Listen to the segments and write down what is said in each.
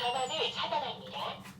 전원을 차단합니다.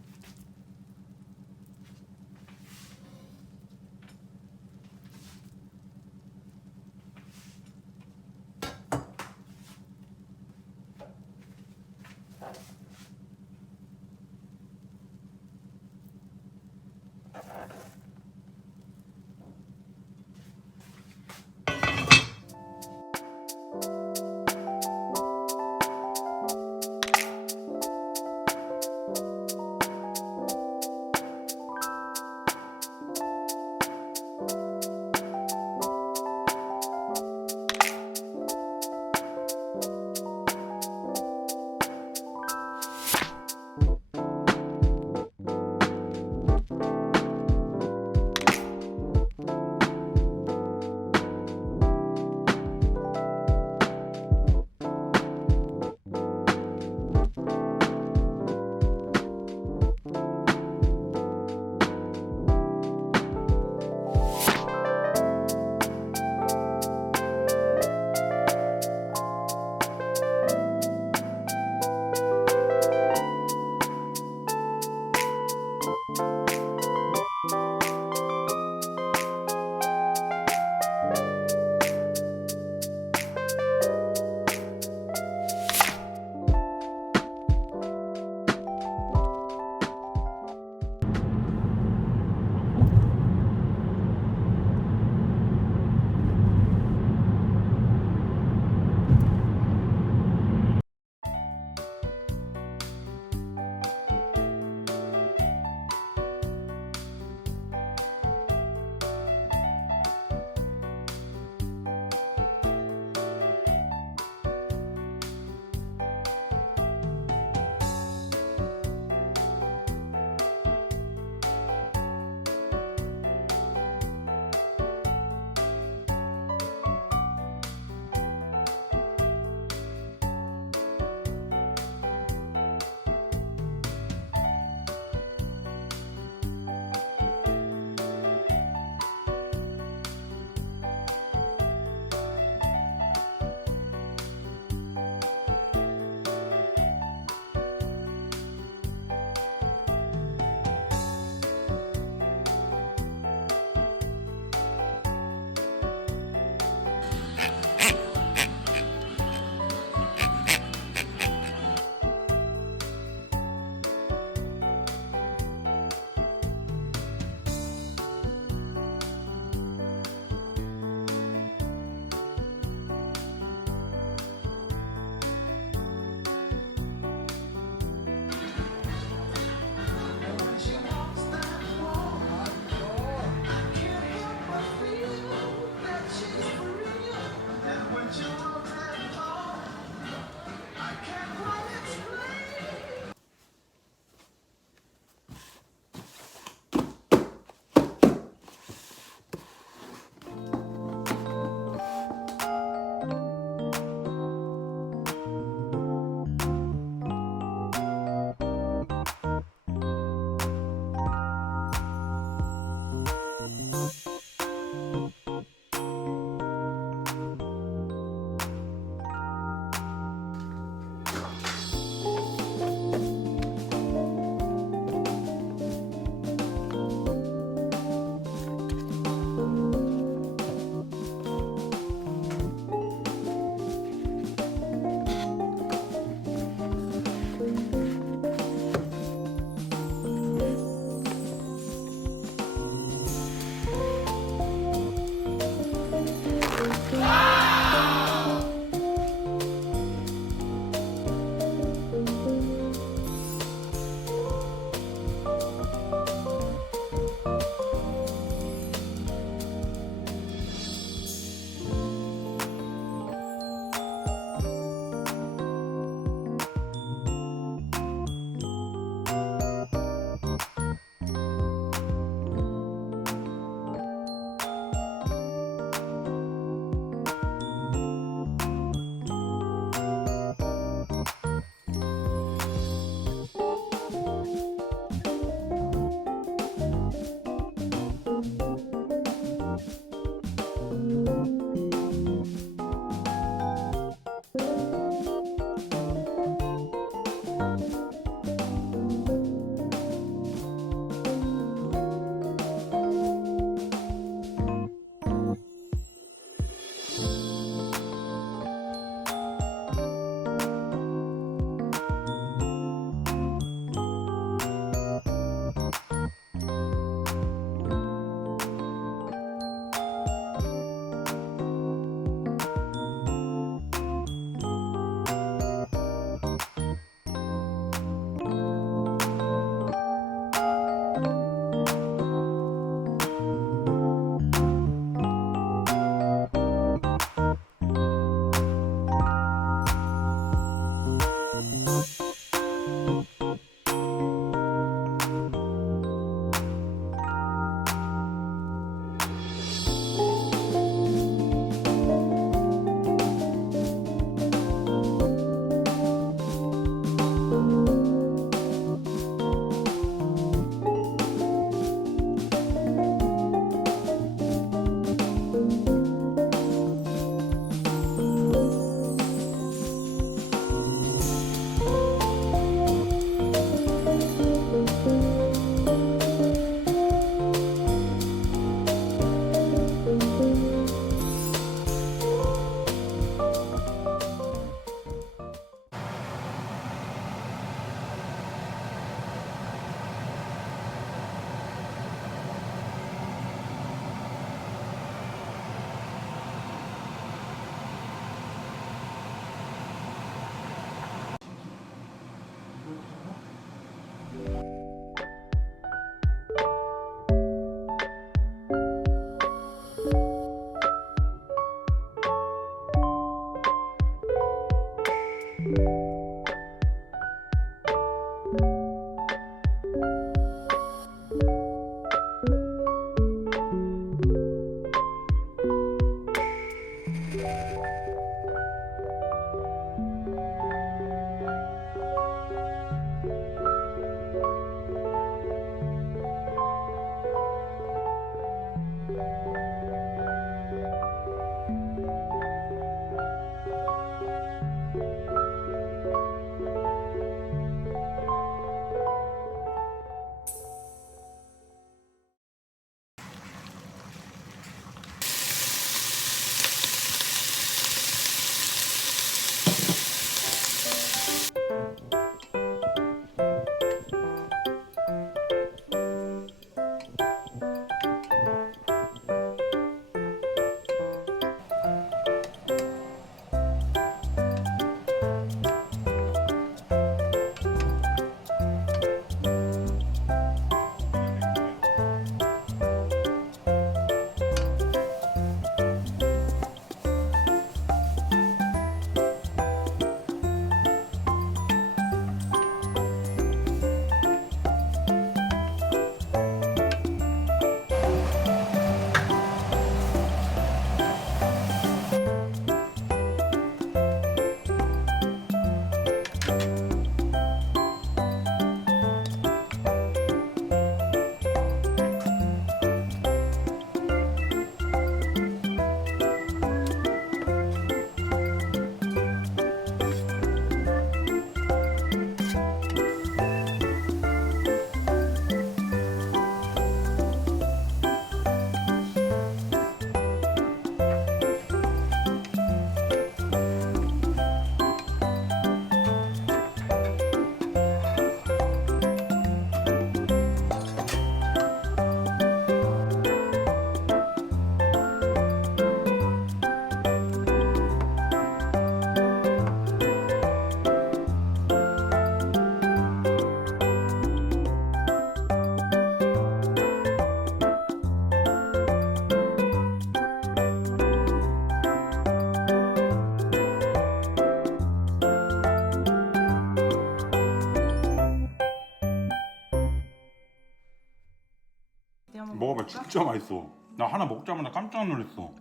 먹어봐 진짜 맛있어. 나 하나 먹자마자 깜짝 놀랐어.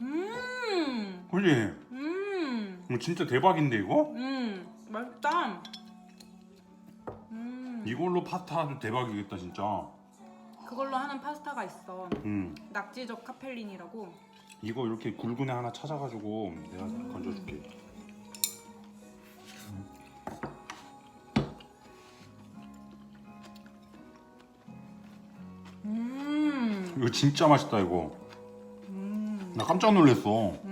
음, 그지? 음, 이거 진짜 대박인데 이거? 음, 맛있다. 음, 이걸로 파스타도 대박이겠다 진짜. 그걸로 하는 파스타가 있어. 음. 낙지적 카펠린이라고. 이거 이렇게 굵은 애 하나 찾아가지고 내가 건져줄게. 진짜 맛있다 이거. 음, 나 깜짝 놀랐어. 음.